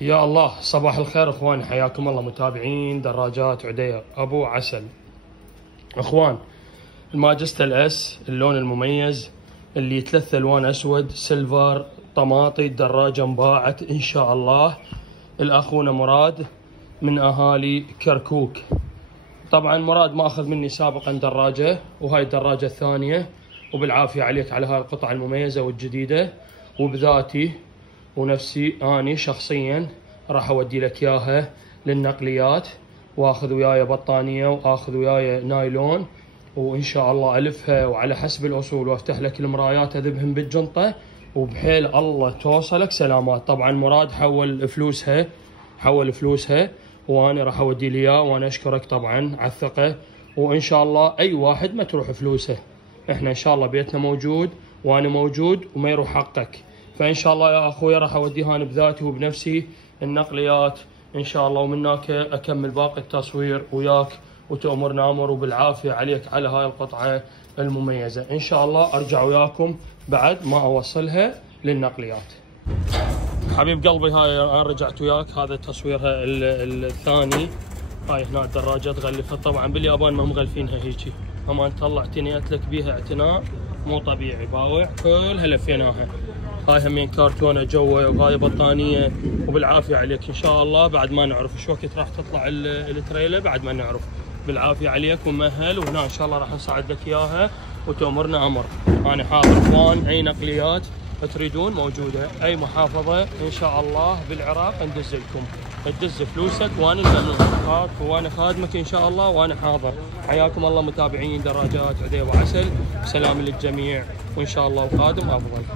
يا الله، صباح الخير اخوان، حياكم الله متابعين دراجات عدير ابو عسل. اخوان، الماجستا الاس اللون المميز اللي 3 الوان اسود سيلفر طماطي، الدراجه انباعت ان شاء الله. الاخونا مراد من اهالي كركوك. طبعا مراد ما اخذ مني سابقا دراجه، وهاي الدراجه الثانيه، وبالعافيه عليك على هاي القطعه المميزه والجديده، وبذاتي ونفسي اني شخصيا راح اودي لك اياها للنقليات، واخذ وياي بطانيه واخذ وياي نايلون، وان شاء الله الفها وعلى حسب الاصول، وافتح لك المرايات اذبهم بالجنطه، وبحيل الله توصلك سلامات. طبعا مراد حول فلوسها وانا راح اودي لي اياه، وانا اشكرك طبعا على الثقه، وان شاء الله اي واحد ما تروح فلوسه، احنا ان شاء الله بيتنا موجود وانا موجود وما يروح حقك. فان شاء الله يا اخوي راح اوديها انا بذاتي وبنفسي النقليات ان شاء الله، ومن هناك اكمل باقي التصوير وياك وتأمرنا امر، وبالعافيه عليك على هاي القطعه المميزه. ان شاء الله ارجع وياكم بعد ما اوصلها للنقليات. حبيب قلبي، هاي انا رجعت وياك، هذا تصويرها الثاني. هاي هنا الدراجه تغلفها، طبعا باليابان ما مغلفينها هيجي، اما انت الله اعتنيت لك بيها اعتناء مو طبيعي، باوع كلها لفيناها. هاي همين كرتونه جوا، وهاي بطانيه، وبالعافيه عليك ان شاء الله. بعد ما نعرف ايش وقت راح تطلع التريلر، بعد ما نعرف، بالعافيه عليك ومهل، وهنا ان شاء الله راح نصعد لك اياها وتأمرنا امر. انا حاضر اخوان، اي نقليات تريدون موجوده، اي محافظه ان شاء الله بالعراق ندز لكم، تدز فلوسك وانا الممنوعات، وانا خادمك ان شاء الله، وانا حاضر. حياكم الله متابعين دراجات عدير ابو عسل، سلام للجميع، وان شاء الله وقادم افضل.